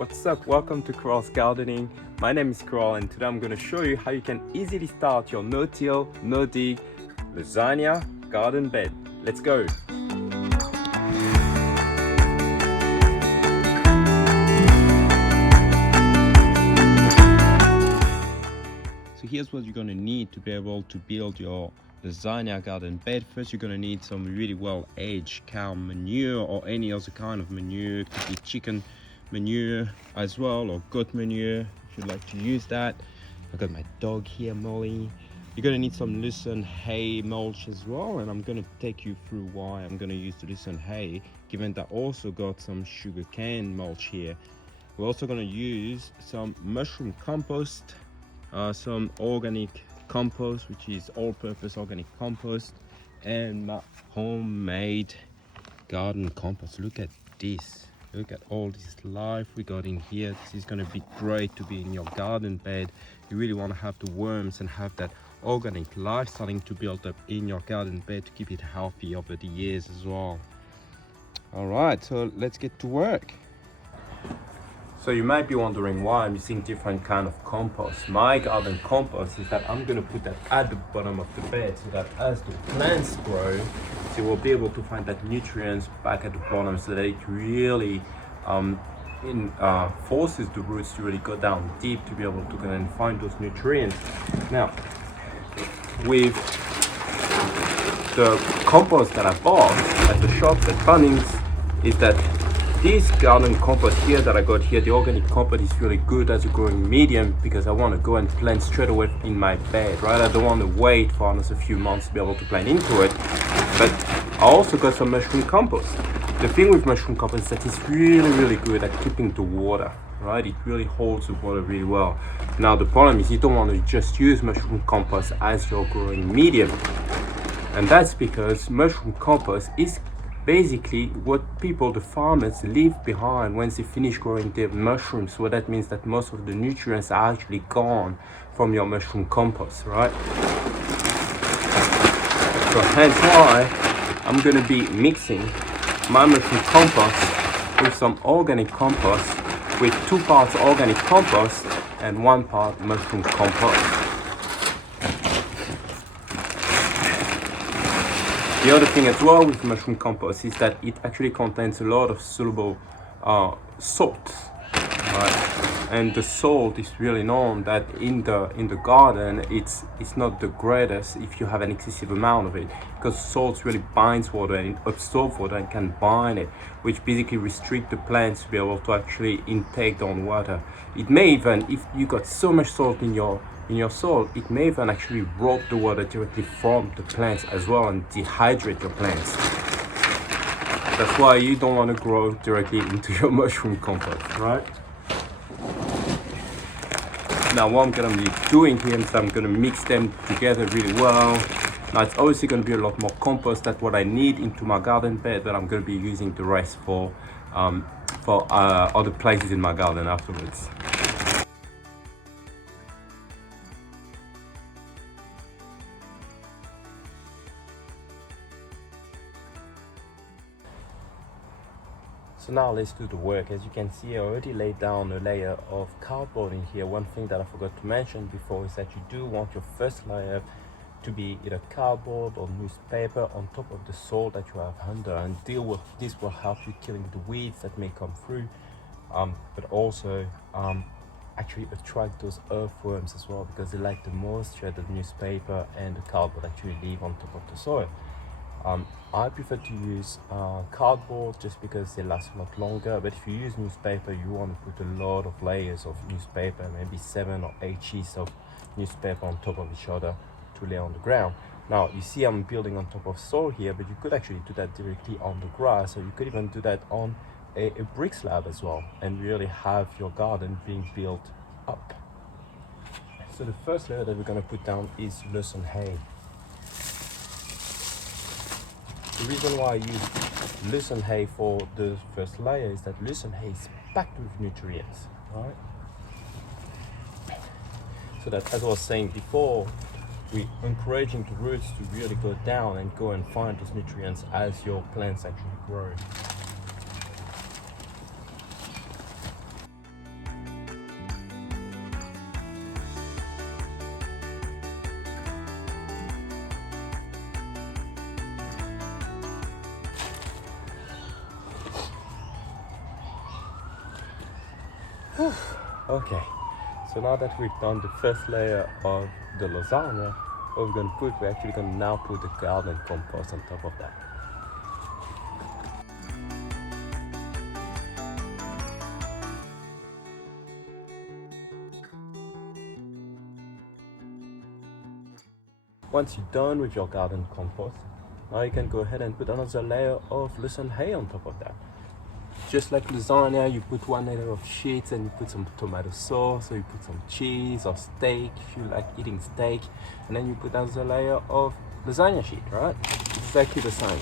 What's up? Welcome to Coral's Gardening. My name is Coral and today I'm going to show you how you can easily start your no-till, no-dig lasagna garden bed. Let's go! So here's what you're going to need to be able to build your lasagna garden bed. First, you're going to need some really well-aged cow manure or any other kind of manure. It could be chicken manure as well, or goat manure if you'd like to use that. I've got my dog here, Molly. You're going to need some lucerne hay mulch as well, and I'm going to take you through why I'm going to use the lucerne hay, given that I also got some sugarcane mulch here. We're also going to use some mushroom compost, some organic compost, which is all-purpose organic compost, and my homemade garden compost. Look at this. Look at all this life we got in here. This is going to be great to be in your garden bed. You really want to have the worms and have that organic life starting to build up in your garden bed to keep it healthy over the years as well. All right, so let's get to work. So you might be wondering why I'm using different kind of compost. My garden compost is that I'm going to put that at the bottom of the bed so that as the plants grow, so we'll be able to find that nutrients back at the bottom so that it really forces the roots to really go down deep to be able to go and find those nutrients. Now, with the compost that I bought at the shops at Bunnings, is that this garden compost here that I got here, the organic compost, is really good as a growing medium because I want to go and plant straight away in my bed, right? I don't want to wait for almost a few months to be able to plant into it. But I also got some mushroom compost. The thing with mushroom compost is that it's really good at keeping the water, right? It really holds the water really well. Now the problem is you don't want to just use mushroom compost as your growing medium. And that's because mushroom compost is basically what people, the farmers, leave behind once they finish growing their mushrooms. So that means that most of the nutrients are actually gone from your mushroom compost, right? So hence why I'm going to be mixing my mushroom compost with some organic compost, with 2 parts organic compost and 1 part mushroom compost. The other thing as well with mushroom compost is that it actually contains a lot of soluble salt, right? And the salt is really known that in the garden it's not the greatest if you have an excessive amount of it, because salt really binds water and it absorbs water and can bind it, which basically restrict the plants to be able to actually intake their own water. It may even, if you got so much salt in your soil, it may even actually rob the water directly from the plants as well and dehydrate your plants. That's why you don't want to grow directly into your mushroom compost, right? Now what I'm going to be doing here is I'm going to mix them together really well. Now it's obviously going to be a lot more compost than what I need into my garden bed, but I'm going to be using the rest for other places in my garden afterwards. So now let's do the work. As you can see, I already laid down a layer of cardboard in here. One thing that I forgot to mention before is that you do want your first layer to be either cardboard or newspaper on top of the soil that you have under, and this will help you killing the weeds that may come through, but also actually attract those earthworms as well, because they like the moisture that the newspaper and the cardboard actually leave on top of the soil. I prefer to use cardboard just because they last a lot longer, but if you use newspaper, you want to put a lot of layers of newspaper, maybe 7 or 8 sheets of newspaper on top of each other to lay on the ground. Now you see I'm building on top of soil here, but you could actually do that directly on the grass, or you could even do that on a brick slab as well, and really have your garden being built up. So the first layer that we're going to put down is lucerne hay. The reason why I use lucerne hay for the first layer is that lucerne hay is packed with nutrients, right? So that, as I was saying before, we're encouraging the roots to really go down and go and find those nutrients as your plants actually grow. Okay, so now that we've done the first layer of the lasagna, what we're actually gonna now put the garden compost on top of that. Once you're done with your garden compost, now you can go ahead and put another layer of lucerne hay on top of that. Just like lasagna, you put one layer of sheets and you put some tomato sauce, or you put some cheese or steak if you like eating steak, and then you put another layer of lasagna sheet, right? Exactly the same.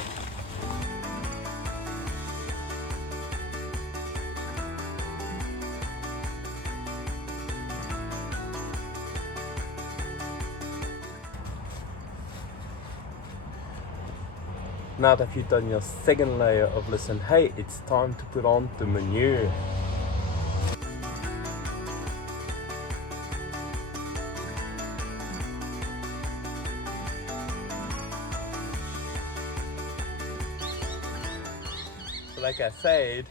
Now that you've done your second layer of lucerne hay, it's time to put on the manure. So like I said,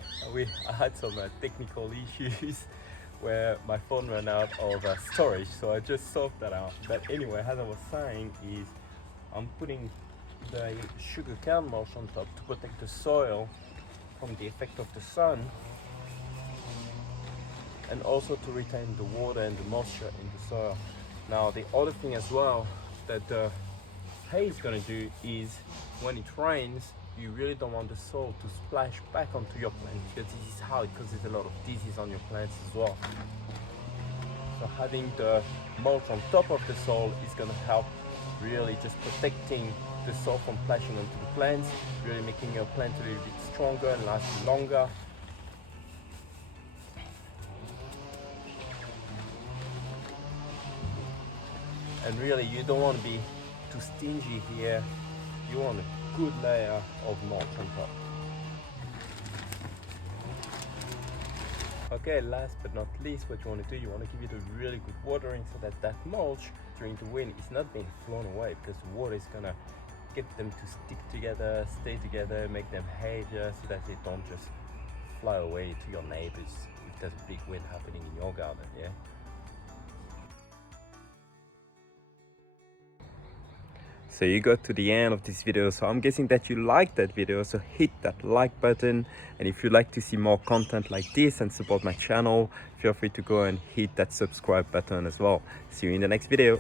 I had some technical issues where my phone ran out of storage, so I just solved that out. But anyway, as I was saying, is I'm putting the sugar cane mulch on top to protect the soil from the effect of the sun, and also to retain the water and the moisture in the soil. Now the other thing as well that the hay is going to do is, when it rains, you really don't want the soil to splash back onto your plants, because this is how it causes a lot of disease on your plants as well. So having the mulch on top of the soil is going to help really just protecting the soil from splashing onto the plants, really making your plant a little bit stronger and last longer. And really, you don't want to be too stingy here. You want a good layer of mulch on top. Okay, last but not least, what you want to do, you want to give it a really good watering so that that mulch during the wind is not being flown away, because the water is gonna get them to stick together, stay together, make them heavier so that they don't just fly away to your neighbors if there's a big wind happening in your garden, yeah? So you got to the end of this video, so I'm guessing that you liked that video, so hit that like button. And if you'd like to see more content like this and support my channel, feel free to go and hit that subscribe button as well. See you in the next video.